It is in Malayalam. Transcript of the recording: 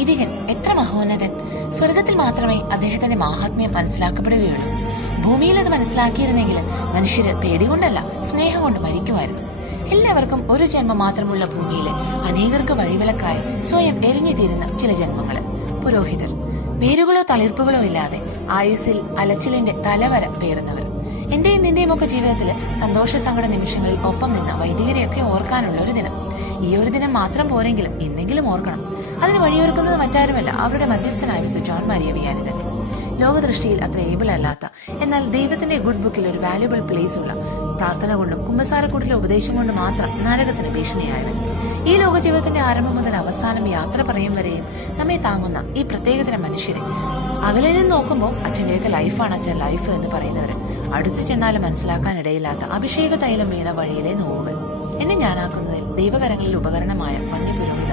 വൈദികൻ എത്ര മഹോന്നതൻ! സ്വർഗത്തിൽ മാത്രമേ അദ്ദേഹത്തിന്റെ മാഹാത്മ്യം മനസ്സിലാക്കപ്പെടുകയുള്ളൂ. ഭൂമിയിൽ അത് മനസ്സിലാക്കിയിരുന്നെങ്കിൽ മനുഷ്യര് പേടികൊണ്ടല്ല, സ്നേഹം കൊണ്ട് മരിക്കുമായിരുന്നു. എല്ലാവർക്കും ഒരു ജന്മം മാത്രമുള്ള ഭൂമിയിലെ അനേകർക്ക് വഴിവിളക്കായി സ്വയം എരിഞ്ഞു തീരുന്ന ചില ജന്മങ്ങള്. പുരോഹിതർ, വേരുകളോ തളിർപ്പുകളോ ഇല്ലാതെ ആയുസ്സിൽ അലച്ചിലിന്റെ തലവര പേറുന്നവർ. എന്റെയും നിന്റെയും ഒക്കെ ജീവിതത്തില് സന്തോഷ സങ്കട നിമിഷങ്ങളിൽ ഒപ്പം നിന്ന വൈദികരെയൊക്കെ ഓർക്കാനുള്ള ഒരു ദിനം. ഈ ഒരു ദിനം മാത്രം പോരെങ്കിലും ഇന്നെങ്കിലും ഓർക്കണം. അതിന് വഴിയൊരുക്കുന്നത് മറ്റാരുമല്ല, അവരുടെ മധ്യസ്ഥനായ മിസ്റ്റർ ജോൺ മരിയ വിയാനി തന്നെ. ലോകദൃഷ്ടിയിൽ അത്ര ഏബിൾ അല്ലാത്ത, എന്നാൽ ദൈവത്തിന്റെ ഗുഡ് ബുക്കിൽ ഒരു വാല്യുബിൾ പ്ലേസ് ഉള്ള, പ്രാർത്ഥന കൊണ്ടും കുമ്പസാരക്കൂട്ടിലെ ഉപദേശം കൊണ്ടും മാത്രം നരകത്തിന് ഭീഷണിയായവൻ. ഈ ലോക ജീവിതത്തിന്റെ ആരംഭം മുതൽ അവസാനം യാത്ര പറയും വരെയും നമ്മെ താങ്ങുന്ന ഈ പ്രത്യേകതരം മനുഷ്യരെ അകലെ നിന്ന് നോക്കുമ്പോൾ അച്ഛൻ്റെയൊക്കെ ലൈഫാണ് അച്ഛൻ ലൈഫ് എന്ന് പറയുന്നവര്, അടുത്തു ചെന്നാലും മനസ്സിലാക്കാനിടയില്ലാത്ത അഭിഷേക തൈലം വീണ വഴിയിലെ നോവുകൾ. എന്നെ ഞാനാക്കുന്നതിൽ ദൈവകരങ്ങളിൽ ഉപകരണമായ വന്യപുരോഹിത